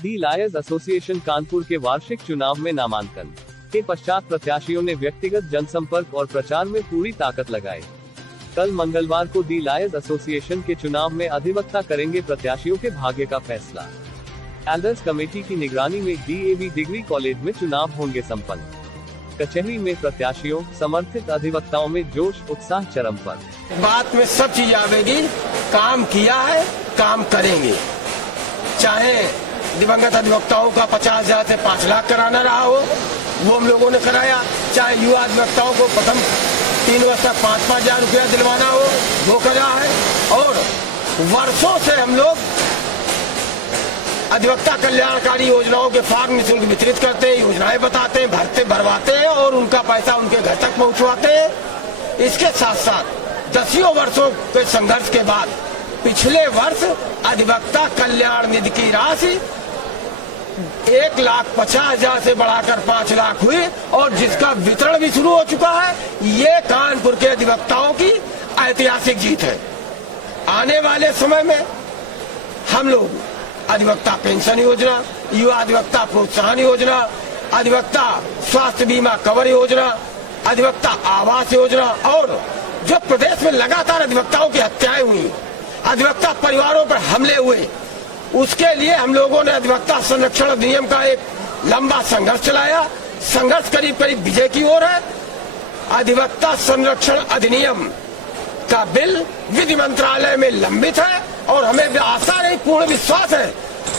दी lawyers association Kanpur के वार्षिक चुनाव में नामांकन के पश्चात प्रत्याशियों ने व्यक्तिगत जनसंपर्क और प्रचार में पूरी ताकत लगाई। कल मंगलवार को दी लायर्स एसोसिएशन के चुनाव में अधिवक्ता करेंगे प्रत्याशियों के भाग्य का फैसला। एल्डर्स कमेटी की निगरानी में DAV डिग्री कॉलेज में चुनाव होंगे संपन्न। कचहरी में प्रत्याशियों समर्थित अधिवक्ताओं में जोश उत्साह चरम पर। बात में सब चीज आवेगी, काम किया है, काम करेंगे। चाहे दिवंगत अधिवक्ताओं का 50,000 से 5 लाख कराना रहा हो, वो हम लोगों ने कराया। चाहे युवा अधिवक्ताओं को प्रथम 3 वर्ष तक 5-5 हजार रुपया दिलवाना हो, वो करा है। और वर्षों से हम लोग अधिवक्ता कल्याणकारी योजनाओं के फॉर्म निःशुल्क वितरित करते हैं, योजनाएं बताते हैं, भरवाते हैं और उनका पैसा उनके घर तक पहुंचवाते हैं। इसके साथ साथ 10 वर्षों के संघर्ष के बाद पिछले वर्ष अधिवक्ता कल्याण निधि की राशि 1,50,000 से बढ़ाकर 5 लाख हुई और जिसका वितरण भी शुरू हो चुका है। ये कानपुर के अधिवक्ताओं की ऐतिहासिक जीत है। आने वाले समय में हम लोग अधिवक्ता पेंशन योजना, युवा अधिवक्ता प्रोत्साहन योजना, अधिवक्ता स्वास्थ्य बीमा कवर योजना, अधिवक्ता आवास योजना और जो प्रदेश में लगातार अधिवक्ताओं की हत्याएं हुई, अधिवक्ता परिवारों पर हमले हुए, उसके लिए हम लोगों ने अधिवक्ता संरक्षण अधिनियम का एक लंबा संघर्ष चलाया। संघर्ष करीब करीब विजय की ओर है। अधिवक्ता संरक्षण अधिनियम का बिल विधि मंत्रालय में लंबित है और हमें आशा नहीं, पूर्ण विश्वास है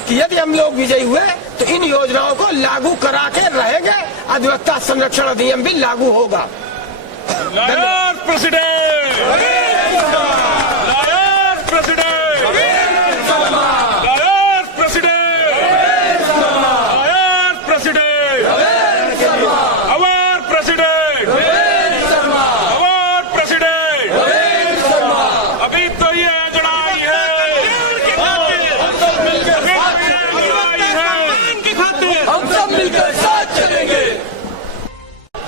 कि यदि हम लोग विजयी हुए तो इन योजनाओं को लागू करा के रहेंगे। अधिवक्ता संरक्षण अधिनियम भी लागू होगा।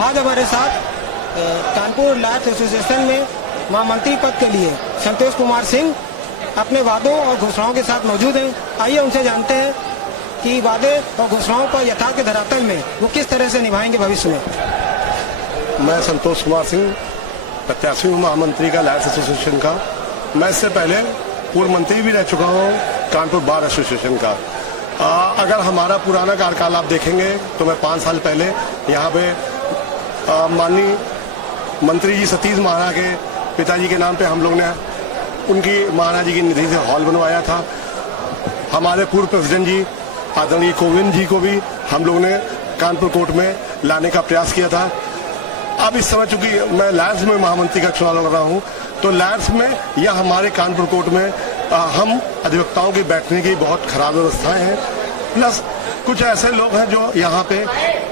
आज हमारे साथ कानपुर लायर्स एसोसिएशन में महामंत्री पद के लिए संतोष कुमार सिंह अपने वादों और घोषणाओं के साथ मौजूद हैं। आइए उनसे जानते हैं कि वादे और घोषणाओं को यथार्थ के धरातल में वो किस तरह से निभाएंगे भविष्य में। मैं संतोष कुमार सिंह प्रत्याशी हूँ महामंत्री का लायर्स एसोसिएशन का। मैं इससे पहले पूर्व मंत्री भी रह चुका हूँ कानपुर बार एसोसिएशन का। अगर हमारा पुराना कार्यकाल आप देखेंगे तो मैं 5 साल पहले यहाँ पे माननीय मंत्री जी सतीश महाना के पिताजी के नाम पे हम लोग ने उनकी महाराज जी की निधि से हॉल बनवाया था। हमारे पूर्व प्रेसिडेंट जी आदरणीय कोविंद जी को भी हम लोग ने कानपुर कोर्ट में लाने का प्रयास किया था। अब इस समय चूंकि मैं लायर्स में महामंत्री का चुनाव लड़ रहा हूँ तो लायर्स में या हमारे कानपुर कोर्ट में हम अधिवक्ताओं के बैठने की बहुत खराब व्यवस्थाएं हैं। प्लस कुछ ऐसे लोग हैं जो यहाँ पे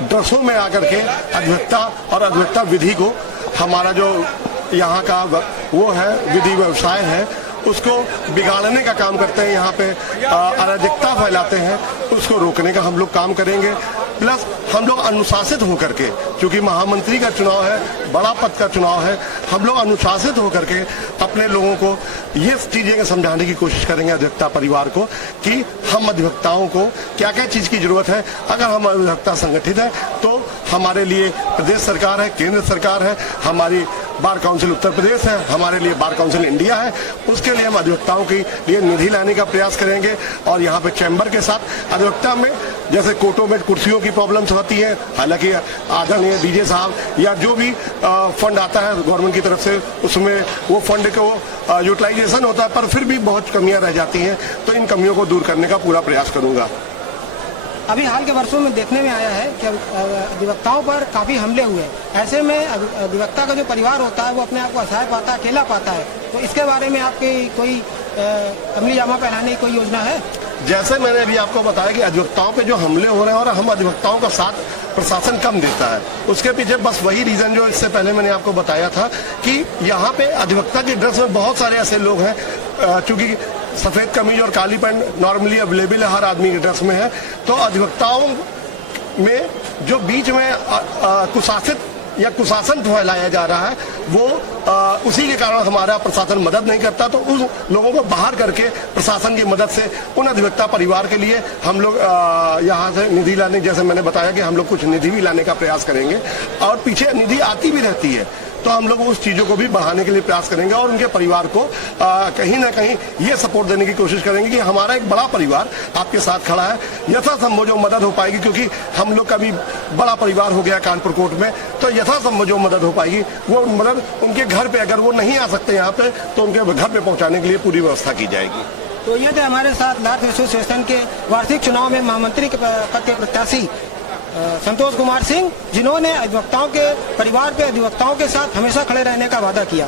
ड्रेसों में आकर के अधिवक्ता और अधिवक्ता विधि को, हमारा जो यहाँ का वो है विधि व्यवसाय है, उसको बिगाड़ने का काम करते हैं। यहाँ पे अराजकता फैलाते हैं, उसको रोकने का हम लोग काम करेंगे। प्लस हम लोग अनुशासित होकर के, क्योंकि महामंत्री का चुनाव है, बड़ा पद का चुनाव है, हम लोग अनुशासित होकर के अपने लोगों को ये चीजें समझाने की कोशिश करेंगे अधिवक्ता परिवार को कि हम अधिवक्ताओं को क्या क्या चीज की जरूरत है। अगर हम अधिवक्ता संगठित है तो हमारे लिए प्रदेश सरकार है, केंद्र सरकार है, हमारी बार काउंसिल उत्तर प्रदेश है, हमारे लिए बार काउंसिल इंडिया है। उसके लिए हम अधिवक्ताओं के लिए निधि लाने का प्रयास करेंगे और यहाँ पे चैम्बर के साथ अधिवक्ता में जैसे कोर्टों में कुर्सियों की प्रॉब्लम्स होती है, हालांकि आदरणीय डीजे साहब या जो भी फंड आता है गवर्नमेंट की तरफ से उसमें वो फंड को यूटिलाइजेशन होता है, पर फिर भी बहुत कमियां रह जाती हैं। तो इन कमियों को दूर करने का पूरा प्रयास करूंगा। अभी हाल के वर्षों में देखने में आया है कि अधिवक्ताओं पर काफी हमले हुए। ऐसे में अधिवक्ता का जो परिवार होता है वो अपने आप को असहाय पाता है, अकेला पाता है। तो इसके बारे में आपकी कोई अमली जामा पहनाने की कोई योजना है? जैसे मैंने अभी आपको बताया कि अधिवक्ताओं पे जो हमले हो रहे हैं और हम अधिवक्ताओं का साथ प्रशासन कम देता है, उसके पीछे बस वही रीजन जो इससे पहले मैंने आपको बताया था कि यहाँ पे अधिवक्ता की ड्रेस में बहुत सारे ऐसे लोग हैं, क्योंकि सफेद कमीज और काली पैंट नॉर्मली अवेलेबल है हर आदमी के ड्रेस में है, तो अधिवक्ताओं में जो बीच में कुशासित या कुशासन फैलाया जा रहा है वो उसी के कारण हमारा प्रशासन मदद नहीं करता। तो उन लोगों को बाहर करके प्रशासन की मदद से उन अधिवक्ता परिवार के लिए हम लोग यहाँ से निधि लाने, जैसे मैंने बताया कि हम लोग कुछ निधि भी लाने का प्रयास करेंगे और पीछे निधि आती भी रहती है, तो हम लोग उस चीजों को भी बढ़ाने के लिए प्रयास करेंगे और उनके परिवार को कहीं ना कहीं ये सपोर्ट देने की कोशिश करेंगे कि हमारा एक बड़ा परिवार आपके साथ खड़ा है, यथासंभव जो मदद हो पाएगी, क्योंकि हम लोग का भी बड़ा परिवार हो गया कानपुर कोर्ट में, तो यथासंभव जो मदद हो पाएगी वो मदद उनके घर पे, अगर वो नहीं आ सकते यहाँ पे तो उनके घर पे पहुँचाने के लिए पूरी व्यवस्था की जाएगी। तो ये थे हमारे साथ लॉ एसोसिएशन के वार्षिक चुनाव में महामंत्री के पद के प्रत्याशी संतोष कुमार सिंह, जिन्होंने अधिवक्ताओं के परिवार के अधिवक्ताओं के साथ हमेशा खड़े रहने का वादा किया।